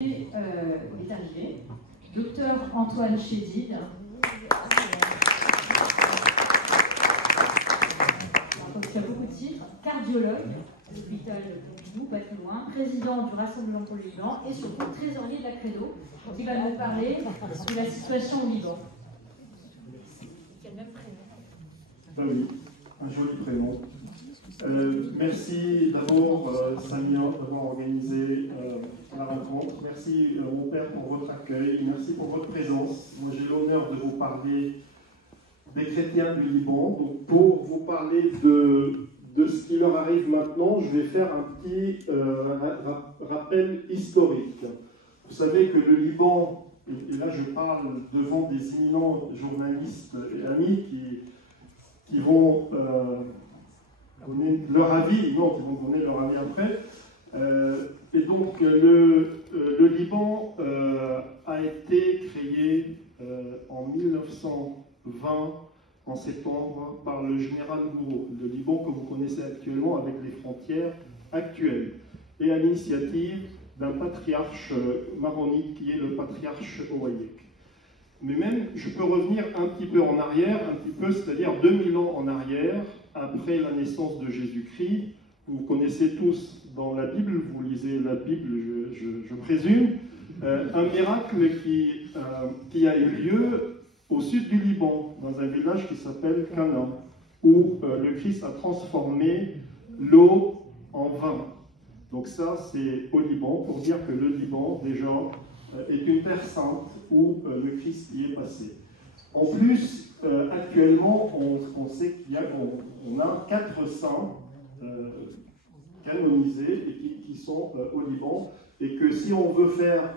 est arrivé, docteur Antoine Chédid. Il a beaucoup de titres, cardiologue, l'hôpital Pompidou, pas très loin, président du Rassemblement pour le Liban et surtout trésorier de la Credo, qui va nous parler de la situation au Liban. Quel même prénom. Ah oui, un joli prénom. Merci d'abord Samia d'avoir organisé la rencontre. Merci mon père pour votre accueil, merci pour votre présence. Moi j'ai l'honneur de vous parler des chrétiens du Liban. Donc, pour vous parler de ce qui leur arrive maintenant, je vais faire un petit rappel historique. Vous savez que le Liban, et là je parle devant des éminents journalistes et amis qui vont donner leur avis, non, qui vont donner leur avis après. Et donc le Liban a été créé en 1920, en septembre, par le général Gouraud, le Liban que vous connaissez actuellement avec les frontières actuelles, et à l'initiative d'un patriarche maronite qui est le patriarche Owayek. Mais même, je peux revenir un petit peu en arrière, c'est-à-dire 2000 ans en arrière, après la naissance de Jésus-Christ. Vous connaissez tous dans la Bible, vous lisez la Bible, je présume, un miracle qui a eu lieu au sud du Liban, dans un village qui s'appelle Cana, où le Christ a transformé l'eau en vin. Donc ça, c'est au Liban, pour dire que le Liban, déjà, est une terre sainte où le Christ y est passé. En plus, actuellement, on sait qu'il y a, on a 4 saints canonisés et qui sont au Liban, et que si on veut faire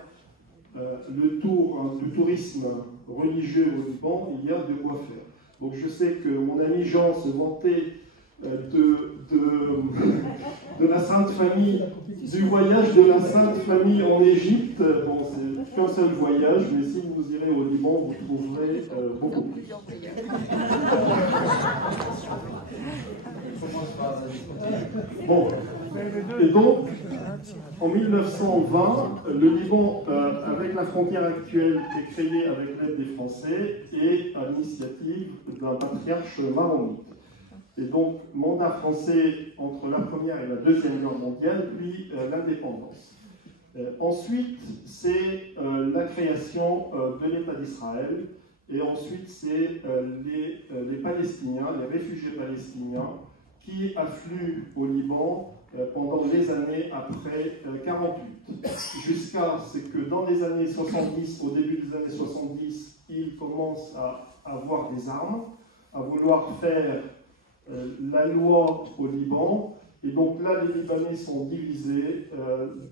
le tour du tourisme religieux au Liban, il y a de quoi faire. Donc je sais que mon ami Jean se vantait de la Sainte Famille, du voyage de la Sainte Famille en Égypte. Bon, c'est qu'un seul voyage, mais si vous irez au Liban, vous trouverez beaucoup plus. Bon, et donc, en 1920, le Liban, avec la frontière actuelle, est créé avec l'aide des Français et à l'initiative d'un patriarche maronite. Et donc, mandat français entre la Première et la Deuxième Guerre mondiale, puis l'indépendance. Ensuite, c'est la création de l'État d'Israël, et ensuite, c'est les Palestiniens, les réfugiés palestiniens, qui affluent au Liban pendant les années après 48. Jusqu'à ce que dans les années 70, au début des années 70, ils commencent à avoir des armes, à vouloir faire la loi au Liban, et donc là les Libanais sont divisés,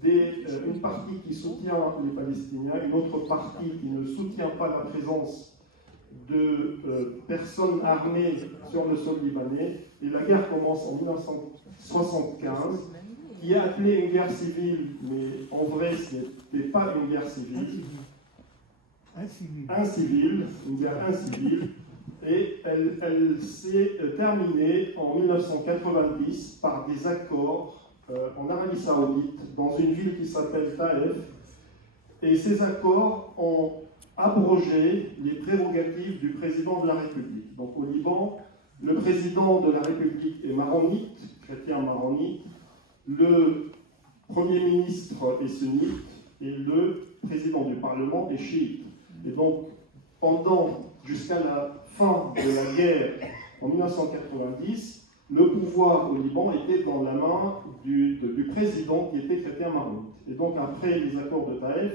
une partie qui soutient les Palestiniens, une autre partie qui ne soutient pas la présence de personnes armées sur le sol libanais, et la guerre commence en 1975, qui est appelée une guerre civile, mais en vrai ce n'était pas une guerre civile, une guerre incivile. Et elle s'est terminée en 1990 par des accords en Arabie Saoudite, dans une ville qui s'appelle Taïf. Et ces accords ont abrogé les prérogatives du président de la République. Donc au Liban, le président de la République est maronite, chrétien maronite, le Premier ministre est sunnite, et le président du Parlement est chiite. Et donc, jusqu'à la fin de la guerre en 1990, le pouvoir au Liban était dans la main du président qui était chrétien maronite. Et donc après les accords de Taïf,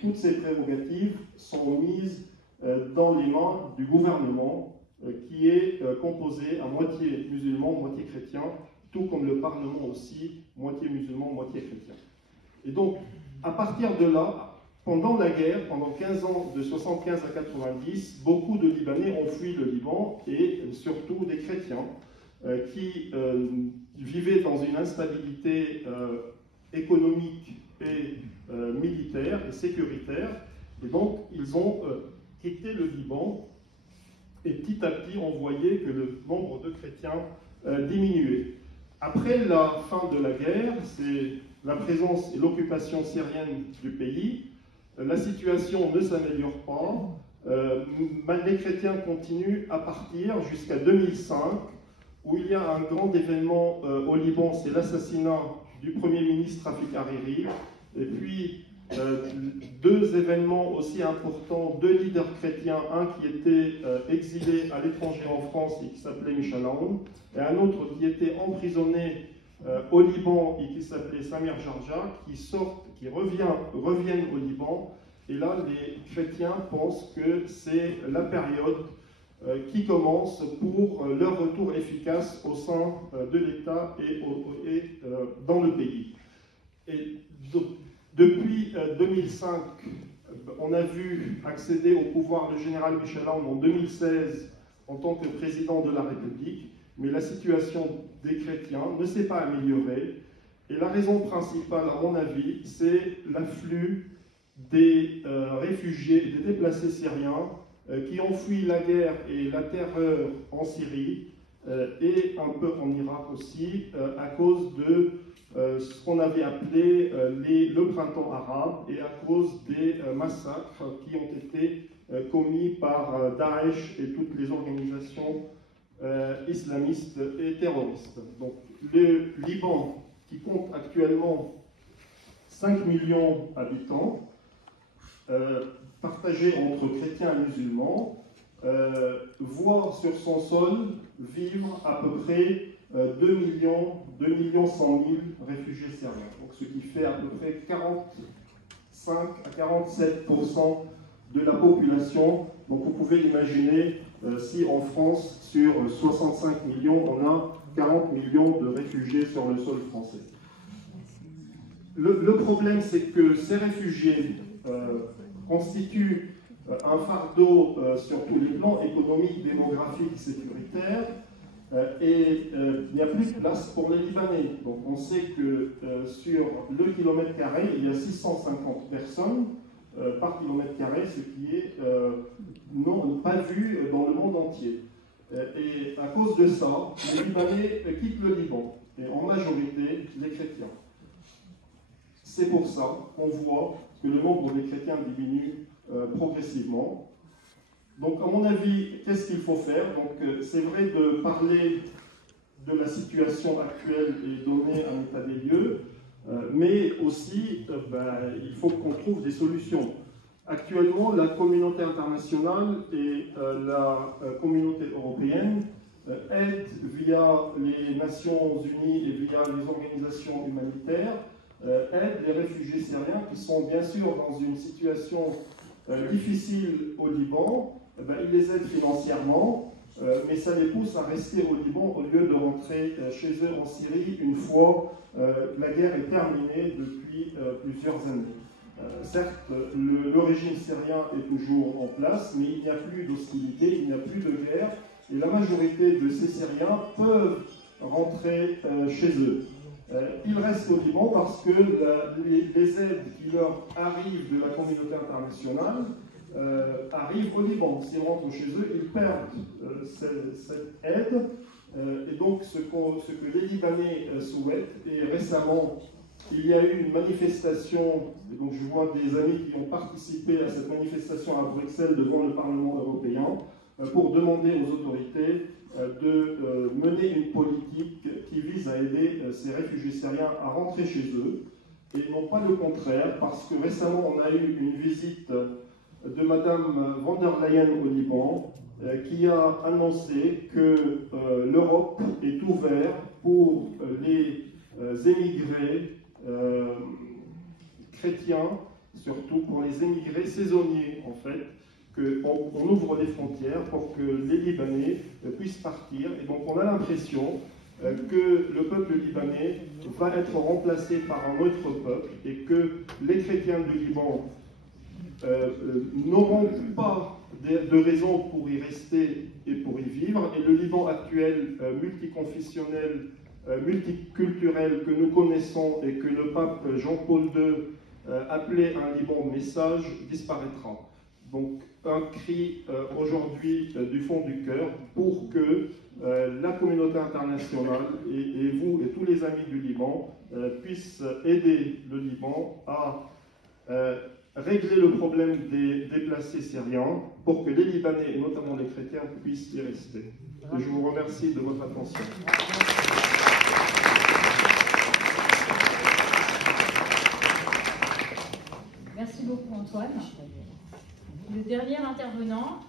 toutes ces prérogatives sont mises dans les mains du gouvernement qui est composé à moitié musulman, moitié chrétien, tout comme le Parlement aussi, moitié musulman, moitié chrétien. Et donc, à partir de là, pendant la guerre, pendant 15 ans, de 75 à 90, beaucoup de Libanais ont fui le Liban, et surtout des chrétiens qui vivaient dans une instabilité économique et militaire et sécuritaire. Et donc, ils ont quitté le Liban, et petit à petit, on voyait que le nombre de chrétiens diminuait. Après la fin de la guerre, c'est la présence et l'occupation syrienne du pays, la situation ne s'améliore pas. Les chrétiens continuent à partir jusqu'à 2005, où il y a un grand événement au Liban, c'est l'assassinat du Premier ministre Rafik Hariri, et puis deux événements aussi importants, deux leaders chrétiens, un qui était exilé à l'étranger en France et qui s'appelait Michel Aoun, et un autre qui était emprisonné au Liban et qui s'appelait Samir Jarja, qui reviennent au Liban. Et là, les chrétiens pensent que c'est la période qui commence pour leur retour efficace au sein de l'État et dans le pays. Et depuis 2005, on a vu accéder au pouvoir le général Michel Aoun en 2016 en tant que président de la République, mais la situation des chrétiens ne s'est pas améliorée. Et la raison principale, à mon avis, c'est l'afflux des réfugiés et des déplacés syriens qui ont fui la guerre et la terreur en Syrie et un peu en Irak aussi, à cause de ce qu'on avait appelé le printemps arabe et à cause des massacres qui ont été commis par Daesh et toutes les organisations islamistes et terroristes. Donc le Liban, qui compte actuellement 5 millions d'habitants, partagé entre chrétiens et musulmans, voit sur son sol vivre à peu près 2 millions 100 000 réfugiés syriens, donc ce qui fait à peu près 45 à 47% de la population. Donc vous pouvez imaginer si en France, sur 65 millions, on a 40 millions de réfugiés sur le sol français. Le problème, c'est que ces réfugiés constituent un fardeau sur tous les plans, économiques, démographiques, sécuritaires, et il n'y a plus de place pour les Libanais. Donc on sait que sur le kilomètre carré, il y a 650 personnes par kilomètre carré, ce qui est pas vu dans le monde entier. Et à cause de ça, les Libanais quittent le Liban, et en majorité les chrétiens. C'est pour ça qu'on voit que le nombre des chrétiens diminue progressivement. Donc, à mon avis, qu'est-ce qu'il faut faire? Donc, c'est vrai de parler de la situation actuelle et donner un état des lieux, mais aussi, il faut qu'on trouve des solutions. Actuellement, la communauté internationale et la communauté européenne aident via les Nations Unies et via les organisations humanitaires, aident les réfugiés syriens qui sont bien sûr dans une situation difficile au Liban. Ils les aident financièrement, mais ça les pousse à rester au Liban au lieu de rentrer chez eux en Syrie une fois la guerre est terminée depuis plusieurs années. Certes, le régime syrien est toujours en place, mais il n'y a plus d'hostilité, il n'y a plus de guerre, et la majorité de ces Syriens peuvent rentrer chez eux. Ils restent au Liban parce que les aides qui leur arrivent de la communauté internationale arrivent au Liban. S'ils rentrent chez eux, ils perdent cette aide. Et donc, ce que les Libanais souhaitent, et récemment, il y a eu une manifestation, et donc je vois des amis qui ont participé à cette manifestation à Bruxelles devant le Parlement européen, pour demander aux autorités de mener une politique qui vise à aider ces réfugiés syriens à rentrer chez eux, et non pas le contraire, parce que récemment on a eu une visite de Madame von der Leyen au Liban, qui a annoncé que l'Europe est ouverte pour les émigrés chrétiens, surtout pour les émigrés saisonniers en fait, qu'on ouvre les frontières pour que les Libanais puissent partir. Et donc on a l'impression que le peuple libanais va être remplacé par un autre peuple et que les chrétiens du Liban n'auront pas de raison pour y rester et pour y vivre. Et le Liban actuel, multiconfessionnel, multiculturel que nous connaissons et que le pape Jean-Paul II appelait un Liban message, disparaîtra. Donc un cri aujourd'hui du fond du cœur pour que la communauté internationale et vous et tous les amis du Liban puissent aider le Liban à régler le problème des déplacés syriens pour que les Libanais, et notamment les chrétiens, puissent y rester. Et je vous remercie de votre attention. Merci beaucoup Antoine. Le dernier intervenant